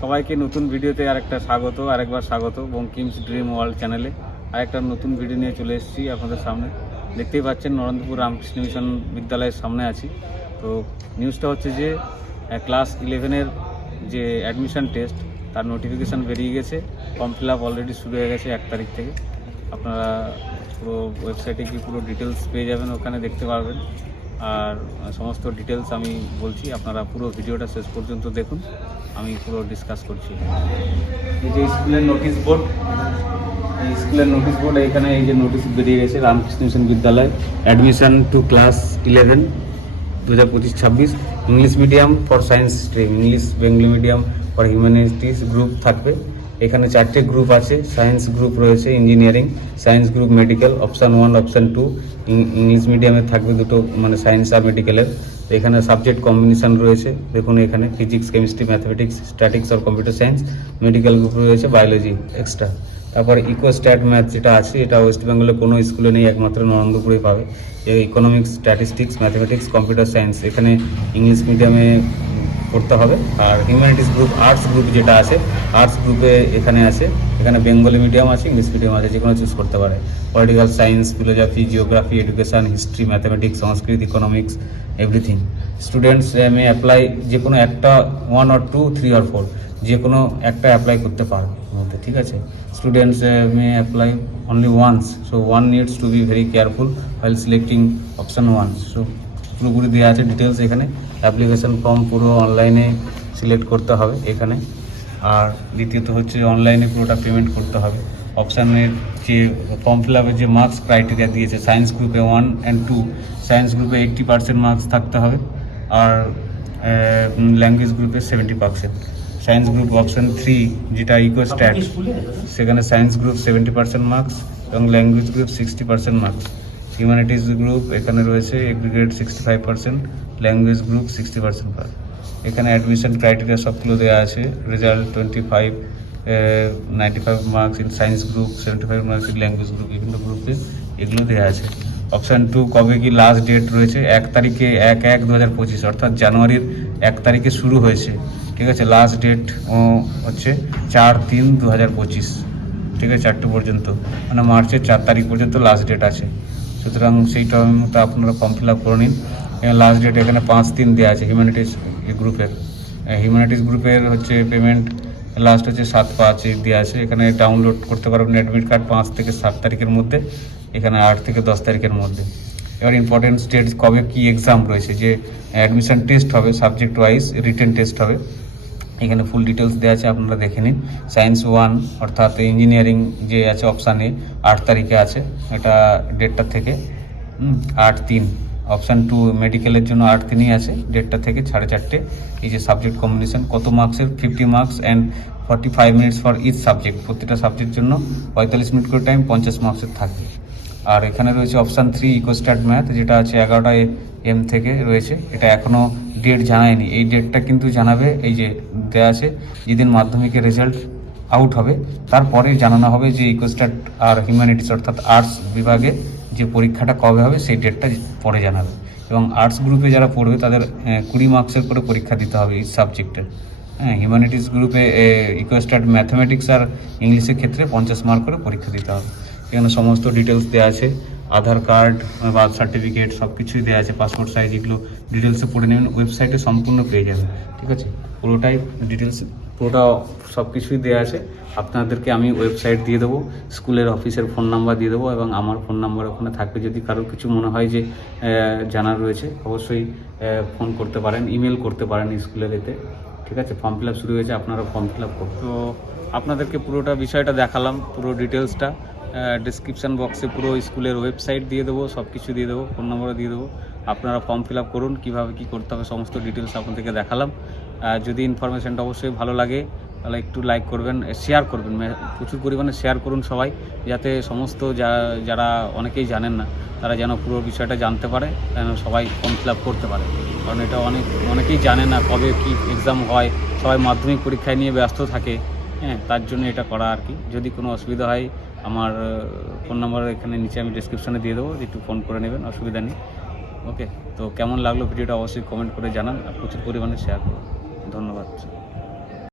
সবাইকে নতুন ভিডিওতে আরেকটা স্বাগত, আরেকবার স্বাগত বঙ্কিমস ড্রিম ওয়ার্ল্ড চ্যানেলে আরেকটা নতুন ভিডিও নিয়ে চলে এসেছি আপনাদের সামনে। দেখতেই পাচ্ছেন নরেন্দ্রপুর রামকৃষ্ণ মিশন বিদ্যালয়ের সামনে আছি। তো নিউজটা হচ্ছে যে ক্লাস ইলেভেনের যে অ্যাডমিশন টেস্ট তার নোটিফিকেশান বেরিয়ে গেছে। ফর্ম ফিল আপ অলরেডি শুরু হয়ে গেছে এক তারিখ থেকে। আপনারা পুরো ওয়েবসাইটে গিয়ে পুরো ডিটেলস পেয়ে যাবেন, ওখানে দেখতে পারবেন। আর সমস্ত ডিটেলস আমি বলছি, আপনারা পুরো ভিডিওটা শেষ পর্যন্ত দেখুন। আমি পুরো ডিসকাস করছি। এই যে স্কুলের নোটিশ বোর্ড এই স্কুলের নোটিশ বোর্ড এখানে এই যে নোটিশ বেরিয়ে গেছে, রামকৃষ্ণ মিশন বিদ্যালয়। অ্যাডমিশন টু ক্লাস ইলেভেন দু হাজার পঁচিশ ছাব্বিশ। English medium for science stream English Bengali medium for humanities group থাকবে। এখানে চারটে গ্রুপ আছে সায়েন্স গ্রুপ রয়েছে engineering science group medical option one option two English মিডিয়ামে থাকবে দুটো মানে সায়েন্স আর মেডিকেলের এখানে সাবজেক্ট কম্বিনেশন রয়েছে, দেখুন এখানে ফিজিক্স কেমিস্ট্রি ম্যাথমেটিক্স স্ট্যাটিক্স আর কম্পিউটার সায়েন্স মেডিকেল গ্রুপ রয়েছে বায়োলজি এক্সট্রা তারপর ইকো স্ট্যাট ম্যাথ যেটা আছে, এটা ওয়েস্ট বেঙ্গলে কোনো স্কুলে নেই, একমাত্র নরেন্দ্রপুরেই পাবে। Economics statistics mathematics computer science এখানে ইংলিশ মিডিয়ামে পড়তে হবে। আর হিউম্যানিটিস গ্রুপ আর্টস গ্রুপ যেটা আছে আর্টস গ্রুপে এখানে আছে, এখানে বেঙ্গলি মিডিয়াম আছে ইংলিশ মিডিয়াম আছে যে কোনো চুজ করতে পারে। Political science philosophy geography education history mathematics Sanskrit economics everything students may apply যে কোনো একটা one or two three or four যে কোনো একটা অ্যাপ্লাই করতে পারবে মধ্যে, ঠিক আছে? Students may apply only once so one needs to be very careful while selecting option one so পুরোপুরি দেওয়া আছে ডিটেলস এখানে। অ্যাপ্লিকেশন ফর্ম পুরো অনলাইনে সিলেক্ট করতে হবে এখানে। আর দ্বিতীয়ত হচ্ছে অনলাইনে পুরোটা পেমেন্ট করতে হবে। অপশানের যে ফর্ম ফিল আপের যে মার্কস ক্রাইটেরিয়া দিয়েছে সায়েন্স গ্রুপে ওয়ান অ্যান্ড টু সায়েন্স গ্রুপে এইট্টি পার্সেন্ট মার্কস থাকতে হবে। আর ল্যাঙ্গুয়েজ গ্রুপে seventy percent science group option three যেটা ইকো স্ট্যাট সেখানে science group seventy percent marks এবং language group sixty percent marks humanities group এখানে রয়েছে aggregate sixty five percent language group sixty percent পার এখানে অ্যাডমিশন ক্রাইটেরিয়া সবগুলো দেওয়া আছে result twenty five ninety five marks in science group seventy five marks in language group বিভিন্ন গ্রুপে এগুলো দেওয়া আছে। অপশান টু কবে কি লাস্ট ডেট রয়েছে? এক তারিখে এক এক দু হাজার পঁচিশ, অর্থাৎ জানুয়ারির এক তারিখে শুরু হয়েছে। ঠিক আছে লাস্ট ডেট হচ্ছে চার তিন দু হাজার পঁচিশ। ঠিক আছে, চারটে পর্যন্ত মানে মার্চের চার তারিখ পর্যন্ত লাস্ট ডেট আছে। সুতরাং সেই মতো আপনারা ফর্ম ফিল আপ করে নিন। লাস্ট ডেট এখানে পাঁচ দিন দেওয়া আছে হিউম্যানিটিস গ্রুপের হিউম্যানিটিস গ্রুপের হচ্ছে পেমেন্ট লাস্ট হচ্ছে সাত পাঁচ দেওয়া আছে। এখানে ডাউনলোড করতে পারবেন অ্যাডমিট কার্ড পাঁচ থেকে সাত তারিখের মধ্যে, এখানে আট থেকে দশ তারিখের মধ্যে। এবার ইম্পর্টেন্ট স্টেট কবে কি এক্সাম রয়েছে, যে অ্যাডমিশন টেস্ট হবে সাবজেক্ট ওয়াইজ রিটেন টেস্ট হবে। এখানে ফুল ডিটেলস দেওয়া আছে, আপনারা দেখে নিন। সায়েন্স ওয়ান অর্থাৎ ইঞ্জিনিয়ারিং যে আছে অপশানে আট তারিখে আছে। এটা ডেটটা থেকে আট তিন। অপশান টু মেডিকেলের জন্য আট তিনই আছে, ডেটটা থেকে সাড়ে চারটে। এই যে সাবজেক্ট কম্বিনেশন কত মার্কসের fifty marks and forty five minutes for each subject প্রতিটা সাবজেক্ট জন্য পঁয়তাল্লিশ মিনিট করে টাইম পঞ্চাশ মার্কসের থাকবে আর এখানে রয়েছে অপশান থ্রি ইকোস্ট্যাট ম্যাথ যেটা আছে এগারোটা এম থেকে রয়েছে। এটা এখনও ডেট জানায়নি। এই ডেটটা কিন্তু জানাবে এই যে দেওয়া আছে, যেদিন মাধ্যমিকের রেজাল্ট আউট হবে, তারপরে জানানো হবে যে ইকোস্ট্যাট আর হিউম্যানিটিস অর্থাৎ আর্টস বিভাগে যে পরীক্ষাটা কবে হবে, সেই ডেটটা পরে জানাবে। এবং আর্টস গ্রুপে যারা পড়বে, তাদের কুড়ি মার্কসের করে পরীক্ষা দিতে হবে এই সাবজেক্টের হ্যাঁ হিউম্যানিটিস গ্রুপে ইকোস্ট্যাট ম্যাথমেটিক্স আর ইংলিশের ক্ষেত্রে পঞ্চাশ মার্ক করে পরীক্ষা দিতে হবে। এখানে সমস্ত ডিটেলস দেওয়া আছে। আধার কার্ড বার্থ সার্টিফিকেট সব কিছুই দেওয়া আছে। পাসপোর্ট সাইজ এগুলো ডিটেলসে পড়ে নেবেন। ওয়েবসাইটে সম্পূর্ণ পেয়ে যাবেন। ঠিক আছে? পুরোটাই ডিটেলস পুরোটা সব কিছুই দেওয়া আছে। আপনাদেরকে আমি ওয়েবসাইট দিয়ে দেবো, স্কুলের অফিসের ফোন নাম্বার দিয়ে দেবো এবং আমার ফোন নাম্বার ওখানে থাকবে। যদি কারোর কিছু মনে হয় যে জানার রয়েছে, অবশ্যই ফোন করতে পারেন ইমেল করতে পারেন স্কুলের এতে। ঠিক আছে? ফর্ম ফিল শুরু হয়েছে, আপনারা ফর্ম ফিল আপ করুন। তো আপনাদেরকে পুরোটা বিষয়টা দেখালাম, পুরো ডিটেলসটা ডিসক্রিপশান বক্সে পুরো স্কুলের ওয়েবসাইট দিয়ে দেবো সব কিছু দিয়ে দেবো ফোন নম্বরও দিয়ে দেবো। আপনারা ফর্ম ফিল আপ করুন, কীভাবে কী করতে হবে, সমস্ত ডিটেলস আপনাদেরকে দেখালাম। যদি ইনফরমেশানটা অবশ্যই ভালো লাগে, তাহলে একটু লাইক করবেন শেয়ার করবেন প্রচুর পরিমাণে শেয়ার করুন সবাই, যাতে সমস্ত যা- যারা অনেকেই জানেন না, তারা যেন পুরো বিষয়টা জানতে পারে, যেন সবাই ফর্ম ফিল করতে পারে। কারণ এটা অনেক, অনেকেই জানে না কবে কি এক্সাম হয়, সবাই মাধ্যমিক পরীক্ষায় নিয়ে ব্যস্ত থাকে হ্যাঁ তার জন্য এটা করা আর কি। যদি কোনো অসুবিধা হয়, আমার ফোন নাম্বার এখানে নিচে আমি ডিসক্রিপশানে দিয়ে দেবো একটু ফোন করে নেবেন, অসুবিধা নেই। ওকে তো কেমন লাগল ভিডিওটা অবশ্যই কমেন্ট করে জানান, আর প্রচুর পরিমাণে শেয়ার করুন। ধন্যবাদ।